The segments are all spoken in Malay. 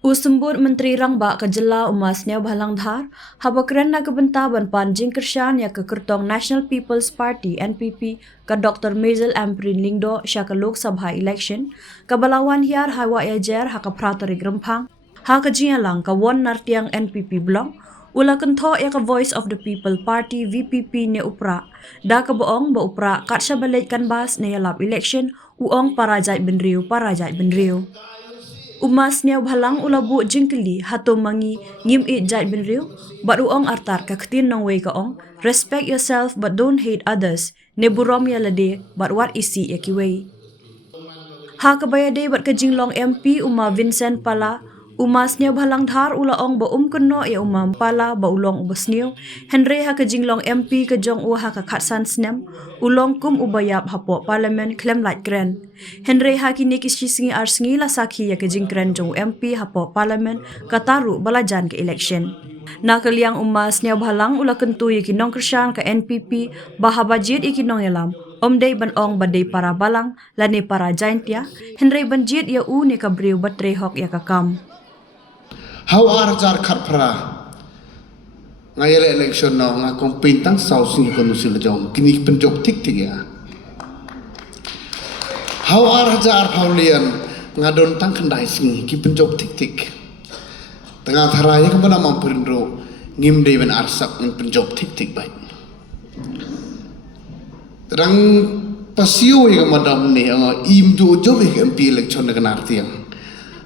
Usembut Menteri Rangba Kejela Umasnya Bhalangdhar, habakren na kebentaban panjing kersyan ya ke kertong National People's Party NPP ke Dr. Mazel Amprin Lingdo sya ke Lok Sabha election, kabalawan hiar hawa yajer ha ke prateri Grempang, ha ke jialang ke won nartiang NPP blong, ula kentho ya ke Voice of the People Party VPP ne upra, da ke boong ba upra kat sya balik kan bas ne yalap election, uong parajat benriu. Umas niaw bhalang ulabu jingkeli hato mangi ngim it jat benriu, but uong artar kaktin nong way kaong, respect yourself but don't hate others, ne burom ya lade but what isi ya kiway. Ha kabayade but kajinglong MP Uma Vincent Pala, umas niaw Bhalangdhar ulaong ba keno ya umam pala ba ulong ubasniaw, Henry ha kajinglong MP kajong ha kakatsan snem, ulong kum ubayap hapo parliament klem light kren. Henry ha kini kishisingi arsingi la sakhi ya kajingkren jong MP hapo parliament kataru balajan ke election. Nakaliang umas niaw Bhalang ula kentu ya kinong kersyan ke NPP bahabajit ikinong yalam. Omday banong baday para balang lani para jaintia, Henry banjit ya ne kabriu batrehok ya kakam. How are jar kharpra ngayele election no nga campaign tang sau sing ko nusil jong kini penjok tik tik ya. How are jar paulian ngadon tang kendai sing ki penjok tik tik. Tengah tharaya ka mana mampirindro ngim dewen arsak ng penjok tik tik baik. Terang pasio yang madam ni im do job MP election dengan artiang.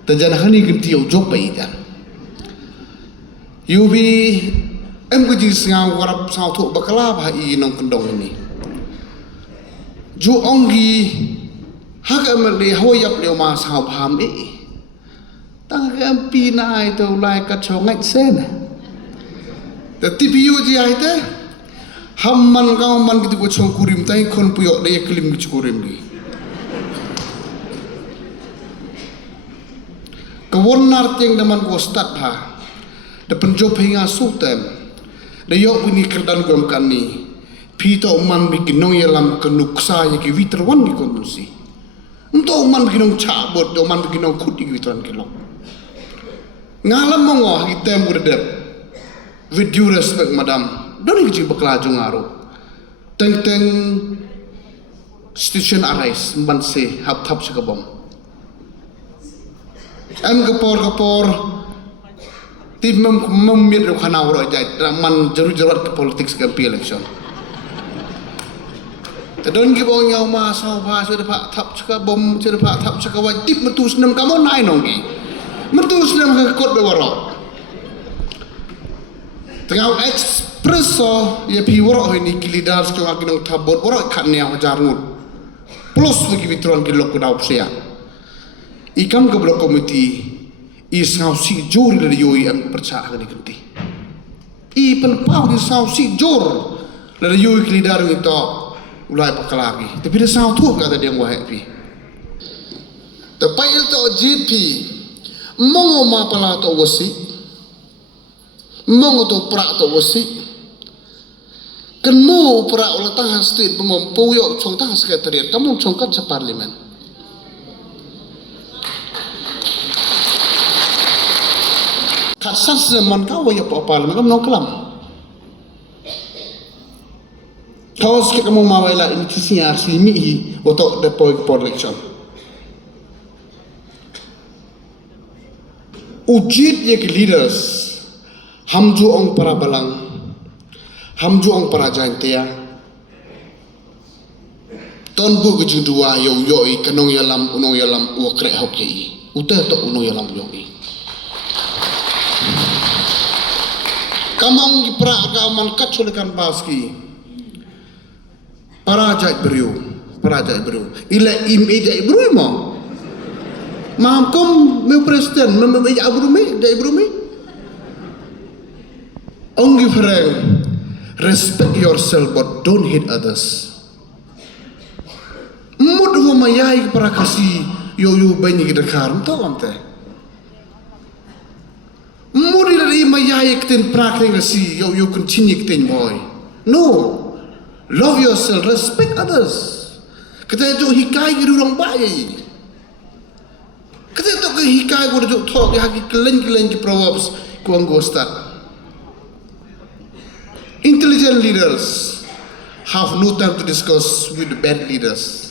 Terjadi hani ganti job baik dan. Yubi em ko jis nga warap sa to bakala ba I nong kendong ini. Ju ongi haga mali hoyap le ma sa pham e. Tang em pi na ai to lai ka chong ngai sen. The TPU ji ai te hamman ka man gitu ko chong kurim tai kon puyo de klim ki kurim ni. Kawon narting daman ko start ha. Da penjop hinga sutem da yok bini kerdan gom kani pita man bikin ya lam kenuksa ya ki witerwan ni kondusi ento man bikin cabot do man bikin kudi witran kilo ngalam mongo hitem burdep with due respect madam don't iki baklaju ngaro teng station arais mbanse hap thap sakabom em kapor tim memir do khana woro jai man jaru-jaruat ke politik ke election tadon ki bong yaw ma sa ba so da thap chaka bom che da thap chaka wa tip metus nem kamo nai nongi metus nem ka kot be woro tengau expresso ye pi woro ni kilidar sto aginong thabot woro khat ne hajar ngut plus ki vitron ki lok da opsia ikam ke blok komiti isau si jor dari yoi am percaya ni kenti. I penpau di sau si jor dari yoi kelidar itu ulai pakalagi. Tapi di sau tu kata dia wah happy. Tapi itu GP mongo ma pala to wasi, mongo to pra to wasi. Kenu pra ulah tang state pemom poyok chong tang sekretariat kamu chong kat parlimen. Kasar zaman kau ya apa kamu nak kelam. Kau sekarang kamu mau bela ini sih arsi mihi untuk depoi election. Ujit ye leaders, hamju ong para balang, hamju ong para jantia. Tonbu kejudua yoi kenong yalam uakrek hoki. Udah to unong yalam yoi. Kamang gipra kaman kaculikan baski parajai beriu ila im ejai beriu mo mamkom meu presiden meu ejai brumi ongi freng respect yourself but don't hate others mud humayai para kasi yo banyi gedekar to amte muri dari mayai kten praktek si yo continue kten boy no love yourself respect others kata jo hikai girurong bayi kata to ke hikai ko juk thok ya ki keleng ki proverbs ko ang gostat. Intelligent leaders have no time to discuss with the bad leaders.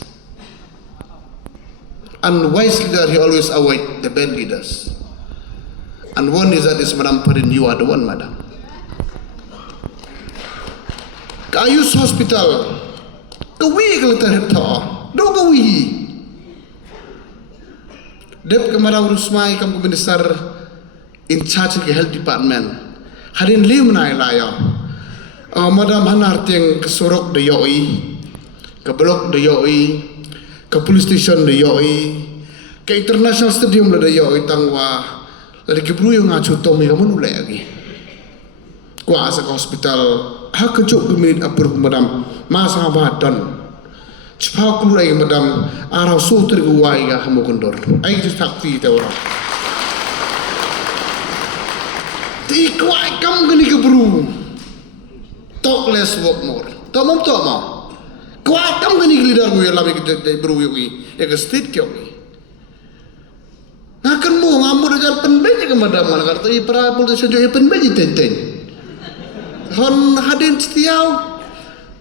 And wise leader, he always avoid the bad leaders. And one is that is Madam Parin, you are the one, Madam. Kayus Hospital, kawi kalau terhadap do kawi. Dep kemarau rusmai kam komisar in charge of the health department. Harin lim nai layo. Madam hanar tiang ke sorok de yoi, ke blok de yoi, ke police station de yoi, ke international stadium de yoi tangwa. Dari keburu yang ngacu tomi kamu nulai lagi. Kuasa ke hospital, hak kejuk keminit apur madam, masa badan. Cepat keluar lagi madam, arah suter guai ya hamu kendor. Ayo sakti kita orang. Ti kuai kamu gini keburu. Talk less, work more. Tak mau. Kuat kamu gini leader gue lebih kita beruyu ya ke state kau ni. Akan mu ngamu dengan penbeji ke madam mana kata i para politician juga penbeji tenteng. Hon hadin setiau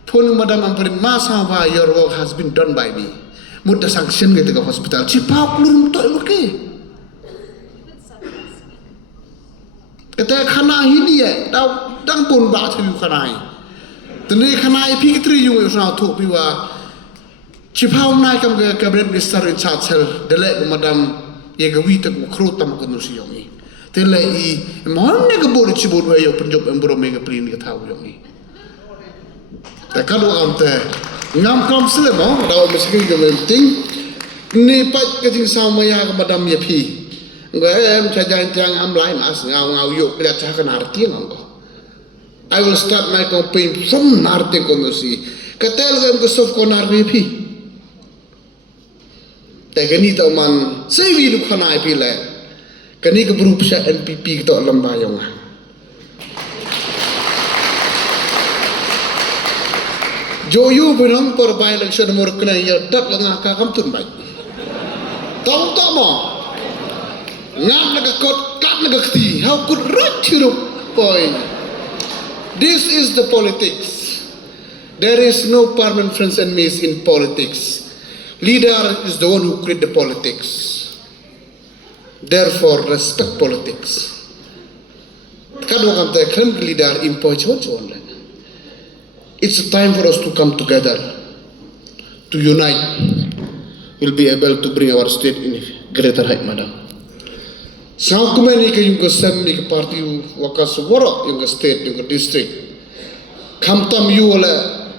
pun madam amperin masa ba your work has been done by me. Mudah sanction kita ke hospital. Cipau keluar untuk oke. Kata khana ini ya, dang pun ba tu khana. Tadi kanai pikir yung usah tu piwa. Cipau naik kam ke cabinet minister in charge delek madam ye gawi tak ukrut tam ko nusi yongi. Tele I mohon ne ke boleh cibut wa yo penjob embro mega plin ke tahu yongi. Tak kalau ante ngam kam sele mo daw meski ke penting ni pat ke jing sama ya ke madam ye pi. Ngam cajan tiang am lain as ngau yo kelihat cah kan arti ngam. I will start my campaign from Narte Kondosi. Katel gam ko sof ko nar pi. Te gani ta man sei wi lu khana pi le. Kani ke group sa NPP to lamba yong. Jo yu binong por by election mor kna ya dak la ka kam tun bai. Tong to mo. Ngam la ka kot kat la ka ti. How could right to point. This is the politics. There is no permanent friends and enemies in politics. Leader is the one who create the politics. Therefore, respect politics. Kadang kata kan leader impoi chon. It's a time for us to come together, to unite. We'll be able to bring our state in greater height, madam. Sao kumeni ke yung kasem ni ke parti wakas wara yung ke state yung ke district. Kamtam yu wala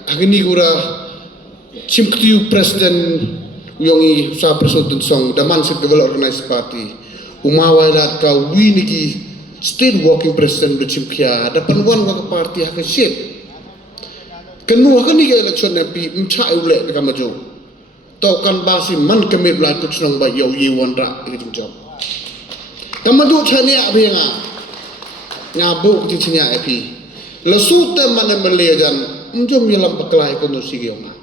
agni gura chimkti yu president yung I sa president song daman sa develop organized party. Umawai lat ka wini ki state working president do chimkia dapan wan waka party ha ke shit. Kanu ha ni ke election na pi mcha ule ka maju. Tau kan basi man kemit la ku chnong ba yo yi wan ra ke job. Kamadu chania bianga ngabu ti chania api la sute man melejan mjum yalam paklai ko no sigionga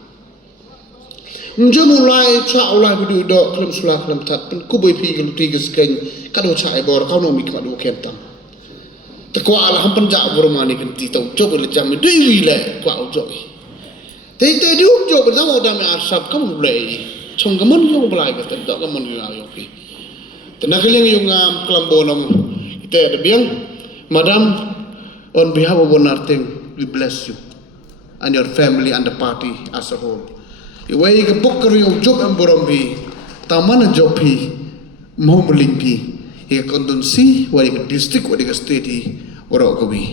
mjum ulai cha ulai bidu do klem sula klem tat pen kuboi pi ke luti ke sken kado cha ai bor kau no mi kadu kentam te ko ala ham panja bormani kan ti tau job le jam de wi le ko job te du job da mo da me asap kam le chong gamon yo blai ka te do gamon yo yo pi. Tenakiling yung kelambonam kita ada biang, madam, on behalf of Bonarting, we bless you and your family and the party as a whole. Iway ka bukar yung job ang borombi, tama na job hi, mau melingpi, ika kondonsi, wali ka district, wali ka state, wala ko bi.